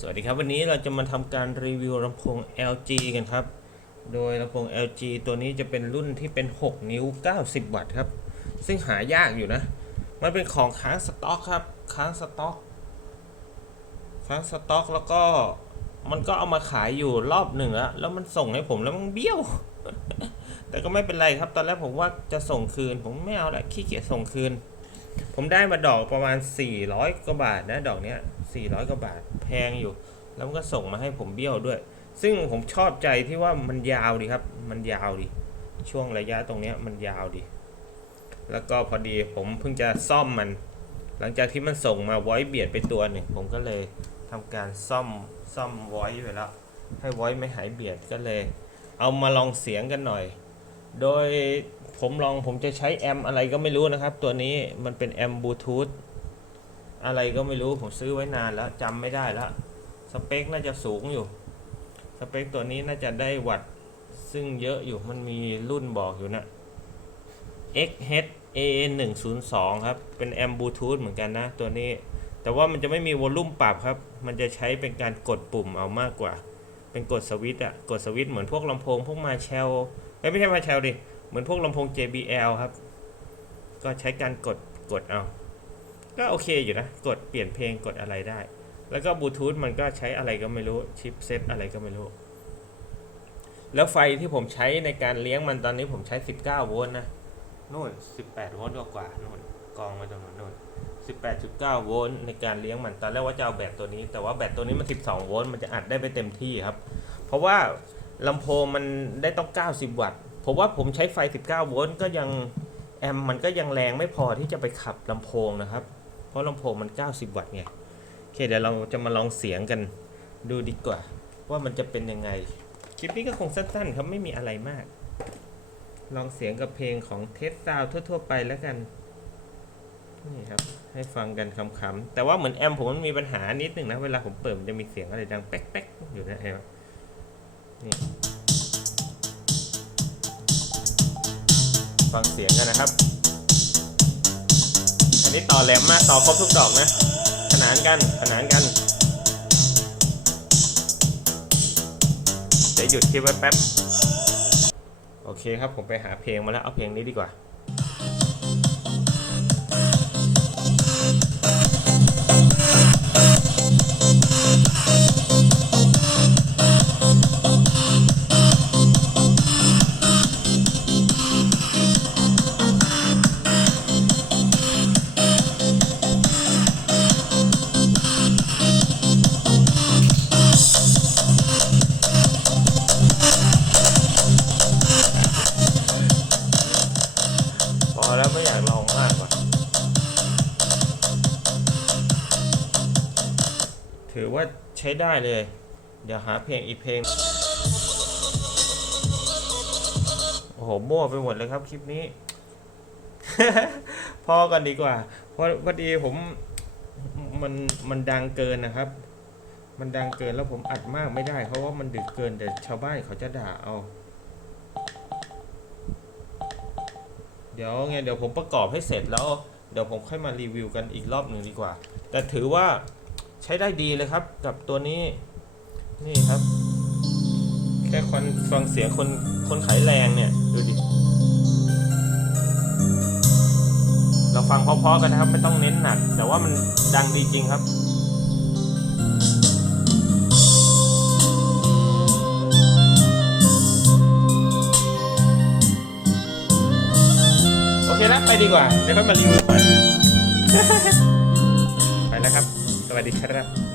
สวัสดีครับ วันนี้เราจะมาทำการรีวิวลำโพง LG กันครับ โดยลำโพง LG ตัวนี้จะเป็นรุ่นที่เป็น 6 นิ้ว 90 วัตต์ครับ ซึ่งหายากอยู่นะ มันเป็นของค้างสต็อกครับ ค้างสต็อก ค้างสต็อกแล้วก็มันก็เอามาขายอยู่รอบหนึ่งแล้วแล้วมันส่งให้ผมแล้วมันเบี้ยว แต่ก็ไม่เป็นไรครับ ตอนแรกผมว่าจะส่งคืน ผมไม่เอาละขี้เกียจส่งคืน ผมได้มาดอกประมาณ 400 กว่าบาทนะดอกเนี้ย 400กว่าบาทแพงอยู่ แล้วมันก็ส่งมาให้ผมเบี้ยวด้วย ซึ่งผมชอบใจที่ว่ามันยาวดีครับ มันยาวดี ช่วงระยะตรงนี้มันยาวดี แล้วก็พอดีผมเพิ่งจะซ่อมมัน หลังจากที่มันส่งมาไว้เบียดไปตัวหนึ่งผมก็เลยทำการซ่อมซ่อมไว้ไปแล้วให้ไว้ไม่หายเบียดก็เลย เอามาลองเสียงกันหน่อย โดยผมลองผมจะใช้แอมอะไรก็ไม่รู้นะครับ ตัวนี้มันเป็นแอมบลูทูธ อะไรก็ไม่รู้ผมซื้อไว้นานแล้วจำไม่ได้แล้วสเปคน่าจะสูงอยู่ สเปคตัวนี้น่าจะได้วัตต์ซึ่งเยอะอยู่มันมีรุ่นบอกอยู่นะ XH A 1 0 2 ครับ เป็นแอมบลูทูธเหมือนกันนะ ตัวนี้ แต่ว่ามันจะไม่มีวอลลุ่มปรับครับ มันจะใช้เป็นการกดปุ่มเอามากกว่า เป็นกดสวิตช์อะกดสวิตช์เหมือนพวกลำโพงพวกมาเชลไม่ใช่มาเชลดิ เหมือนพวกลำโพง JBL ครับ ก็ใช้การกดกดเอา ก็โอเคอยู่นะ กดเปลี่ยนเพลงกดอะไรได้ แล้วก็บลูทูธมันก็ใช้อะไรก็ไม่รู้ ชิปเซตอะไรก็ไม่รู้ แล้วไฟที่ผมใช้ในการเลี้ยงมันตอนนี้ผมใช้ 19 โวลต์นะนู่น 18 โวลต์กว่าๆนู่นกองมาตรงนู้นนู่น18.9 โวลต์ในการเลี้ยงมันตอนแรกว่าจะเอาแบตตัวนี้ แต่ว่าแบตตัวนี้มัน 12 โวลต์มันจะอัดได้ไม่เต็มที่ครับ เพราะว่าลำโพงมันได้ต้อง 90 วัตต์ผมว่าผมใช้ไฟ 19 โวลต์ก็ยังแอมมันก็ยังแรงไม่พอที่จะไปขับลำโพงนะครับ เพราะลำโพงมัน 90 วัตต์ไงโอเคเดี๋ยวเราจะมาลองเสียงกันดูดีกว่า ว่ามันจะเป็นยังไง คลิปนี้ก็คงสั้นๆครับไม่มีอะไรมาก ลองเสียงกับเพลงของเทสซาวทั่ว ๆ ไปแล้วกันนี่ครับให้ฟังกันคำๆแต่ว่าเหมือนแอมผมมันมีปัญหานิดหนึ่งนะ เวลาผมเปิดมันจะมีเสียงอะไรดังแป๊กๆอยู่นะเห็นไหมนี่ฟังเสียงกันนะครับ อันนี้ต่อแหลมมากต่อครบทุกดอกนะ ขนานกันขนานกัน เดี๋ยวหยุดคลิปไว้แป๊บ โอเคครับผมไปหาเพลงมาแล้วเอาเพลงนี้ดีกว่า ถือว่าใช้ได้เลย เดี๋ยวหาเพลงอีกเพลง โอ้โหมั่วไปหมดเลยครับคลิปนี้ พอกันดีกว่า เพราะพอดีผมมันมันดังเกินนะครับ มันดังเกินแล้วผมอัดมากไม่ได้ เพราะว่ามันดึกเกินเดี๋ยวชาวบ้านเขาจะด่าเอา เดี๋ยวไงเดี๋ยวผมประกอบให้เสร็จแล้ว เดี๋ยวผมค่อยมารีวิวกันอีกรอบหนึ่งดีกว่า แต่ถือว่า ใช้ได้ดีเลยครับ กับตัวนี้ นี่ครับ แค่คนฟังเสียงคนคนขายแรงเนี่ย ดูดิ เราฟังเพราะๆกันนะครับ ไม่ต้องเน้นหนัก แต่ว่ามันดังดีจริงครับโอเคแล้วไปดีกว่า เดี๋ยวค่อยมารีวิวใหม่ไปแล้วครับ วัสดีครับ